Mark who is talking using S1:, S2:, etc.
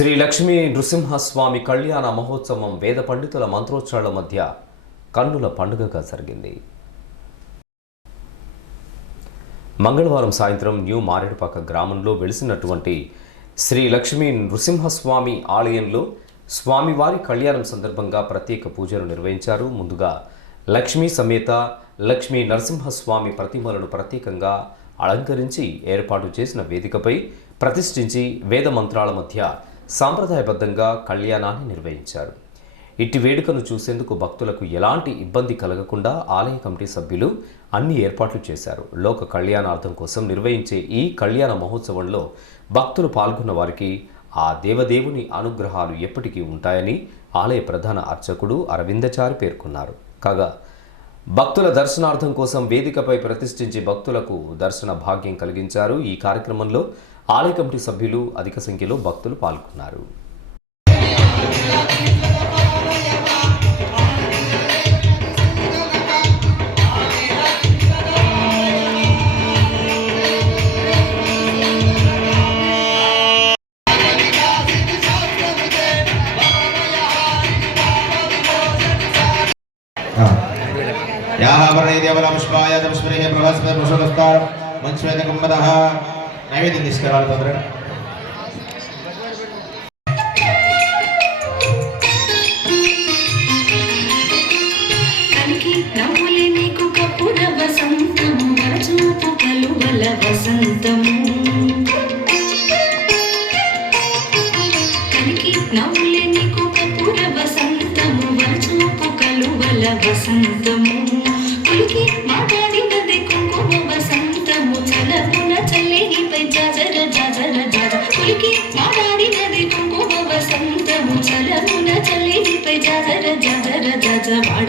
S1: శ్రీ లక్ష్మీ నృసింహస్వామి కళ్యాణ మహోత్సవం వేద పండితుల మంత్రోచ్చారణ మధ్య కన్నుల పండుగగా జరిగింది. మంగళవారం సాయంత్రం న్యూ మారేడుపాక గ్రామంలో వెలిసినటువంటి శ్రీ లక్ష్మీ నృసింహస్వామి ఆలయంలో స్వామివారి కళ్యాణం సందర్భంగా ప్రత్యేక పూజలు నిర్వహించారు. ముందుగా లక్ష్మీ సమేత లక్ష్మీ నరసింహస్వామి ప్రతిమలను ప్రత్యేకంగా అలంకరించి ఏర్పాటు చేసిన వేదికపై ప్రతిష్ఠించి వేద మంత్రాల మధ్య సాంప్రదాయబద్ధంగా కళ్యాణాన్ని నిర్వహించారు. ఇట్టి వేడుకను చూసేందుకు భక్తులకు ఎలాంటి ఇబ్బంది కలగకుండా ఆలయ కమిటీ సభ్యులు అన్ని ఏర్పాట్లు చేశారు. లోక కళ్యాణార్థం కోసం నిర్వహించే ఈ కళ్యాణ మహోత్సవంలో భక్తులు పాల్గొన్న వారికి ఆ దేవదేవుని అనుగ్రహాలు ఎప్పటికీ ఉంటాయని ఆలయ ప్రధాన అర్చకుడు అరవిందచారి పేర్కొన్నారు. కాగా భక్తుల దర్శనార్థం కోసం వేదికపై ప్రతిష్ఠించి భక్తులకు దర్శన భాగ్యం కలిగించారు ఈ కార్యక్రమంలో ఆలయ కమిటీ సభ్యులు అధిక సంఖ్యలో భక్తులు పాల్గొన్నారు.
S2: యాహ వర్ణైదేవరామష్మాయ తమస్మరే బృహస్పతి పురుషోదస్తారం మంచువేద కుంభదః నైవేద్యం తీసుకురావాలి తొందరగా?
S3: వసంతము వరచూపు కలువల వసంతము. కలికి నవ్వులే నీకు కప్పుర వసంతము వరచూపు కలువల వసంతము. ஜர ஜர ஜர வாட